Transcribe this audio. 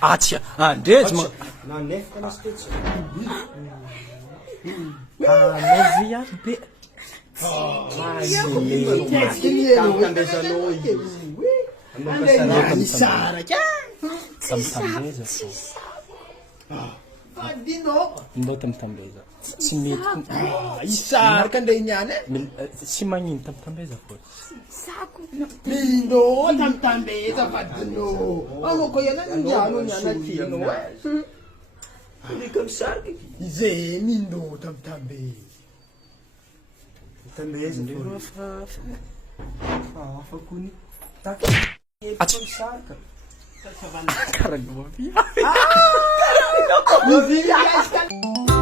Atia, Andrés, mano. Na neve na stage. Viado, be. Não tambeza. Se me Isar ka din yan eh. se manhin tambeza pô. Pindo, tambeza padno. Ano ko yan ang jano niya na tino eh. Hindi kam sabi. Ize mindo tambe. Também, Hindi não fa kuni. Ati. Caramba, viado. Caramba, viado.